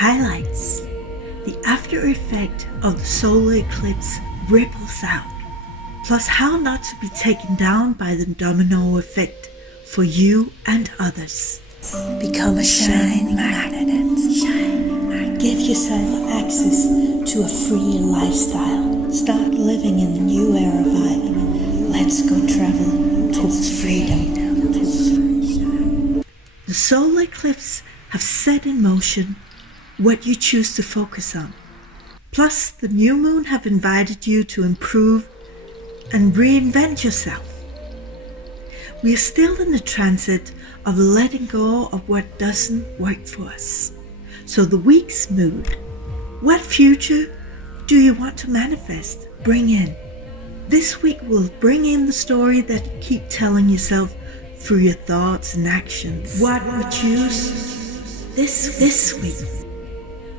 highlights. The after effect of the solar eclipse ripples out, plus how not to be taken down by the domino effect for you and others. Become a shining magnet. Give yourself access to a freer lifestyle. Start living in the new era vibe. Let's go travel towards freedom. The solar eclipse have set in motion what you choose to focus on. Plus, the new moon have invited you to improve and reinvent yourself. We are still in the transit of letting go of what doesn't work for us. So the week's mood. What future do you want to manifest? Bring in. This week will bring in the story that you keep telling yourself through your thoughts and actions. What we choose this week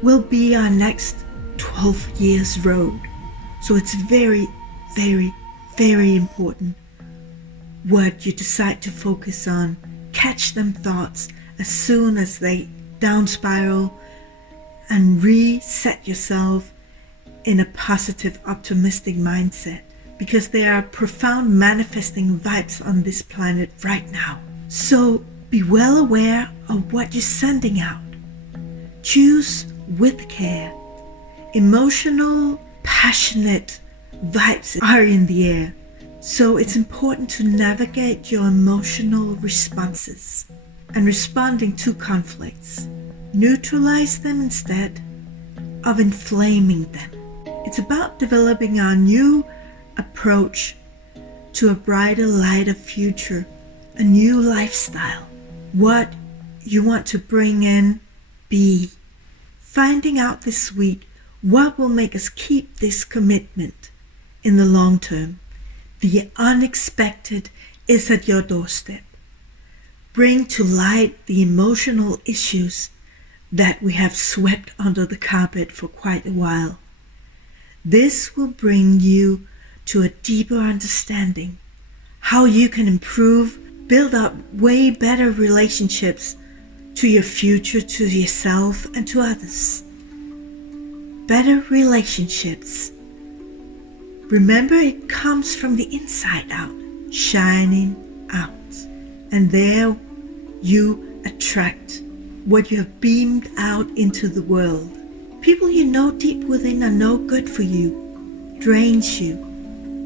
will be our next 12 years road. So it's very, very, very important what you decide to focus on. Catch them thoughts as soon as they down spiral and reset yourself in a positive, optimistic mindset, because there are profound manifesting vibes on this planet right now. So be well aware of what you're sending out. Choose with care. Emotional, passionate vibes are in the air. So it's important to navigate your emotional responses and responding to conflicts. Neutralize them instead of inflaming them. It's about developing our new approach to a brighter, lighter future, a new lifestyle. What you want to bring in, be. Finding out this week what will make us keep this commitment in the long term. The unexpected is at your doorstep. Bring to light the emotional issues that we have swept under the carpet for quite a while. This will bring you to a deeper understanding how you can improve, build up way better relationships to your future, to yourself and to others. Better relationships. Remember, it comes from the inside out, shining out. And there you attract what you have beamed out into the world. People you know deep within are no good for you, drains you.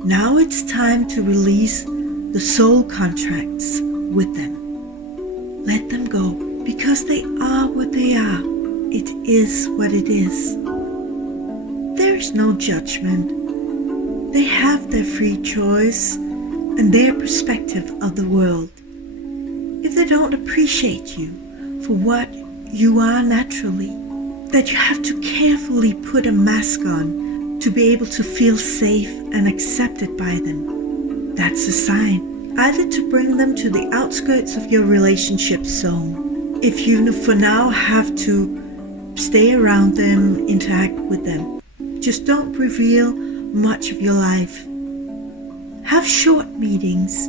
Now it's time to release the soul contracts with them. Let them go, because they are what they are. It is what it is. There is no judgment. They have their free choice and their perspective of the world. If they don't appreciate you for what you are naturally, that you have to carefully put a mask on to be able to feel safe and accepted by them, that's a sign. Either to bring them to the outskirts of your relationship zone, if you for now have to stay around them, interact with them. Just don't reveal much of your life. Have short meetings.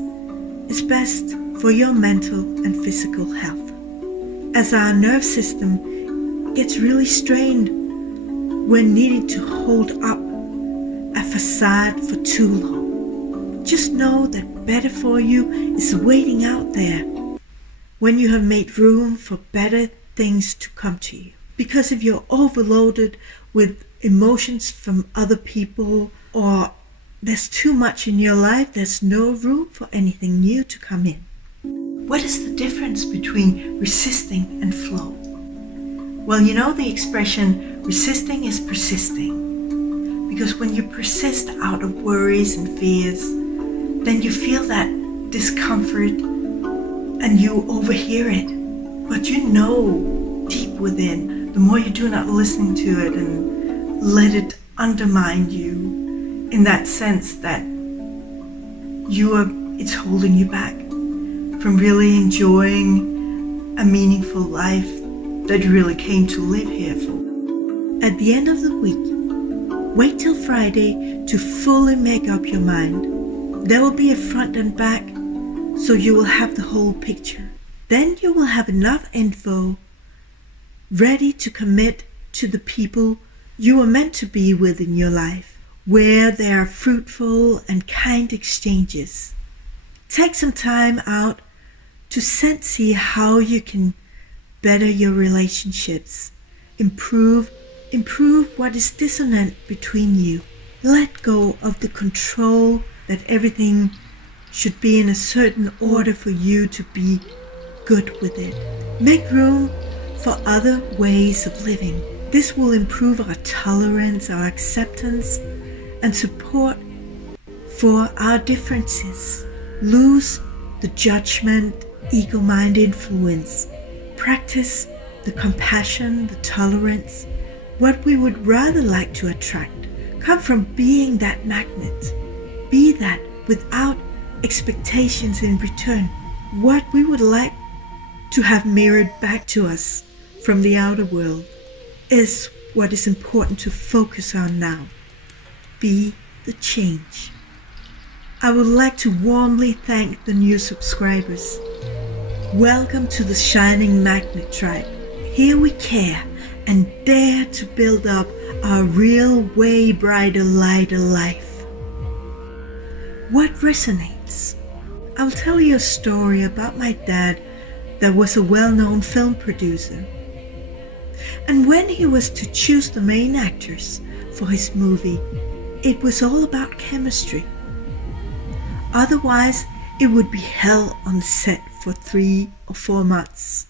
It's best for your mental and physical health, as our nerve system gets really strained when needing to hold up a facade for too long. Just know that better for you is waiting out there when you have made room for better things to come to you. Because if you're overloaded with emotions from other people, or there's too much in your life, there's no room for anything new to come in. What is the difference between resisting and flow? Well, you know the expression, resisting is persisting. Because when you persist out of worries and fears, then you feel that discomfort and you overhear it. But you know deep within, the more you do not listen to it and let it undermine you, in that sense that it's holding you back from really enjoying a meaningful life that you really came to live here for. At the end of the week, wait till Friday to fully make up your mind. There will be a front and back, so you will have the whole picture. Then you will have enough info ready to commit to the people you are meant to be with in your life, where there are fruitful and kind exchanges. Take some time out to see how you can better your relationships, improve what is dissonant between you. Let go of the control that everything should be in a certain order for you to be good with it. Make room for other ways of living. This will improve our tolerance, our acceptance, and support for our differences. Lose the judgment, ego mind influence. Practice the compassion, the tolerance. What we would rather like to attract come from being that magnet. Be that without expectations in return. What we would like to have mirrored back to us from the outer world is what is important to focus on now. Be the change. I would like to warmly thank the new subscribers. Welcome to the Shining Magnet Tribe. Here we care and dare to build up our real, way brighter, lighter life. What resonates? I'll tell you a story about my dad that was a well-known film producer. And when he was to choose the main actors for his movie, it was all about chemistry. Otherwise, it would be hell on set for 3 or 4 months.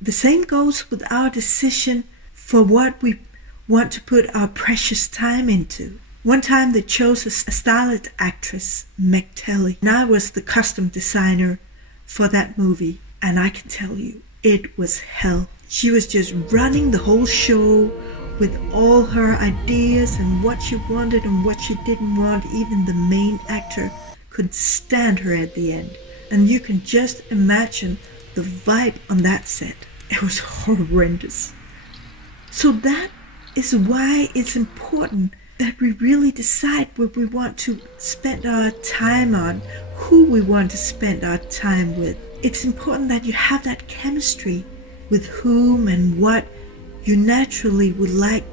The same goes with our decision for what we want to put our precious time into. One time they chose a starlet actress, Meg Telly, and I was the costume designer for that movie, and I can tell you, it was hell. She was just running the whole show with all her ideas and what she wanted and what she didn't want. Even the main actor couldn't stand her at the end. And you can just imagine the vibe on that set. It was horrendous. So that is why it's important that we really decide what we want to spend our time on, who we want to spend our time with. It's important that you have that chemistry with whom and what you naturally would like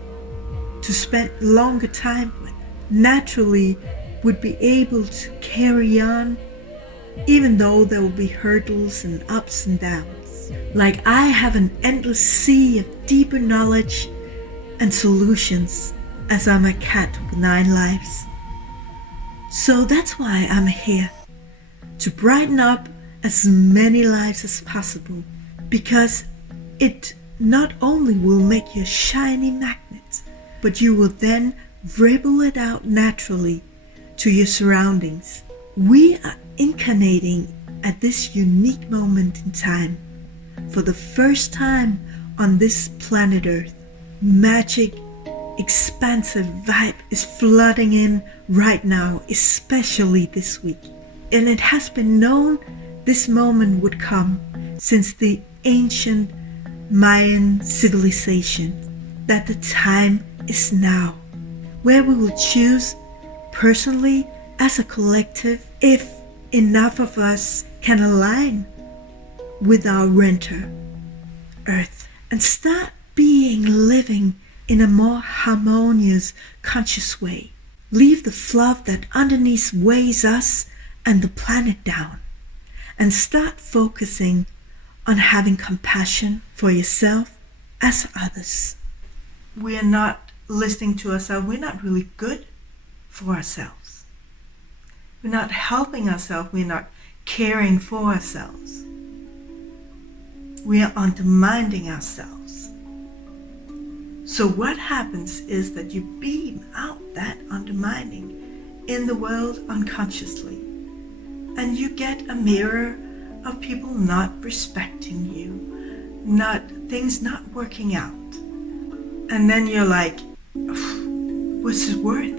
to spend longer time with. Naturally would be able to carry on even though there will be hurdles and ups and downs. Like I have an endless sea of deeper knowledge and solutions as I'm a cat with 9 lives. So that's why I'm here, to brighten up as many lives as possible, because it not only will make you a shiny magnet, but you will then ripple it out naturally to your surroundings. We are incarnating at this unique moment in time. For the first time on this planet Earth, magic, expansive vibe is flooding in right now, especially this week. And it has been known this moment would come since the ancient Mayan civilization, that the time is now, where we will choose personally as a collective, if enough of us can align with our renter, Earth, and start living in a more harmonious, conscious way. Leave the fluff that underneath weighs us and the planet down, and start focusing on having compassion for yourself as others. We are not listening to ourselves. We're not really good for ourselves. We're not helping ourselves. We're not caring for ourselves. We are undermining ourselves. So what happens is that you beam out that undermining in the world unconsciously, and you get a mirror of people not respecting you, things not working out. And then you're like, what's it worth?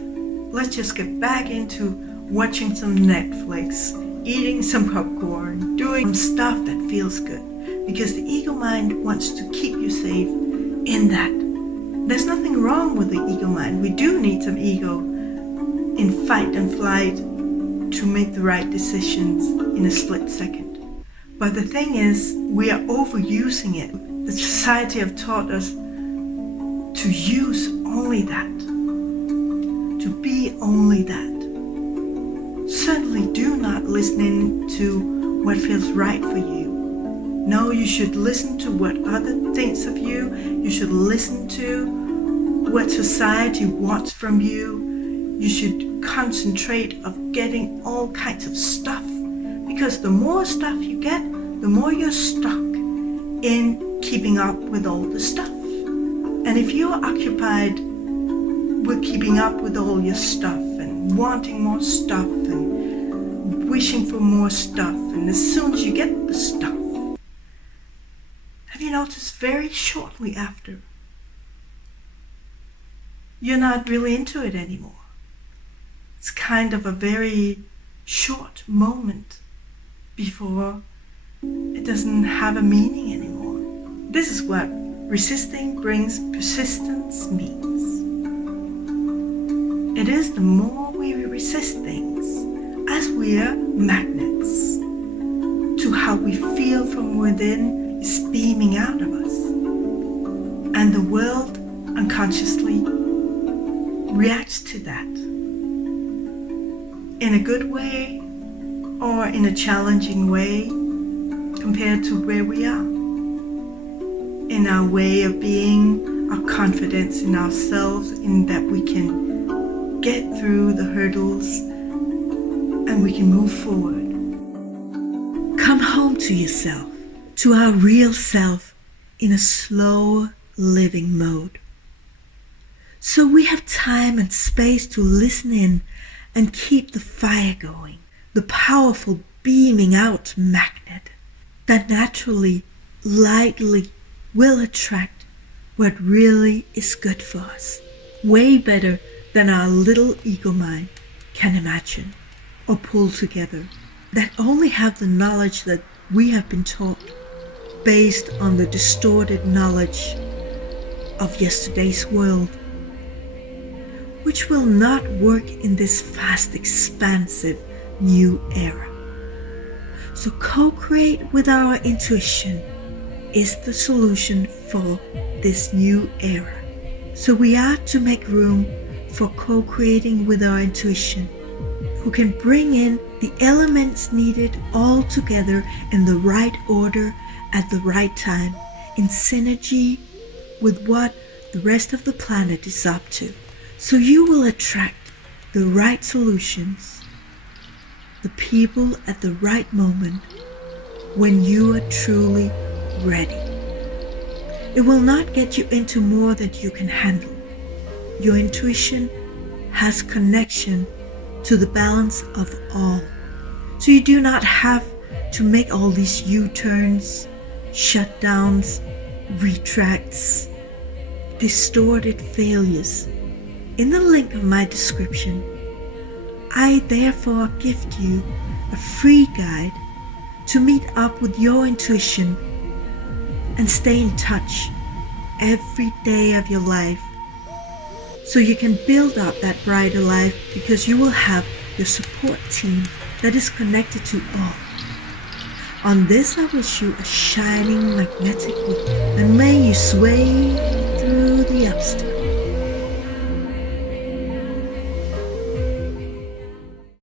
Let's just get back into watching some Netflix, eating some popcorn, doing some stuff that feels good. Because the ego mind wants to keep you safe in that. There's nothing wrong with the ego mind. We do need some ego in fight and flight to make the right decisions in a split second. But the thing is, we are overusing it. The society have taught us to use only that, to be only that. Certainly do not listen in to what feels right for you. No, you should listen to what other thinks of you. You should listen to what society wants from you. You should concentrate of getting all kinds of stuff, because the more stuff you get, the more you're stuck in keeping up with all the stuff. And if you're occupied with keeping up with all your stuff and wanting more stuff and wishing for more stuff, and as soon as you get the stuff, have you noticed very shortly after, you're not really into it anymore? It's kind of a very short moment before it doesn't have a meaning anymore. This is what resisting brings persistence means. It is the more we resist things, as we are magnets to how we feel from within is beaming out of us. And the world unconsciously reacts to that in a good way or in a challenging way compared to where we are. In our way of being, our confidence in ourselves, in that we can get through the hurdles and we can move forward. Come home to yourself, to our real self, in a slow living mode. So we have time and space to listen in and keep the fire going, the powerful beaming out magnet that naturally, lightly will attract what really is good for us, way better than our little ego mind can imagine or pull together, that only have the knowledge that we have been taught based on the distorted knowledge of yesterday's world, which will not work in this fast, expansive new era. So co-create with our intuition is the solution for this new era. So we are to make room for co-creating with our intuition, who can bring in the elements needed all together in the right order at the right time, in synergy with what the rest of the planet is up to. So you will attract the right solutions, the people at the right moment, when you are truly ready. It will not get you into more than you can handle. Your intuition has connection to the balance of all. So you do not have to make all these U-turns, shutdowns, retracts, distorted failures. In the link of my description, I therefore gift you a free guide to meet up with your intuition and stay in touch every day of your life, so you can build up that brighter life, because you will have your support team that is connected to all. On this, I wish you a shining magnetic week, and may you sway through the obstacles.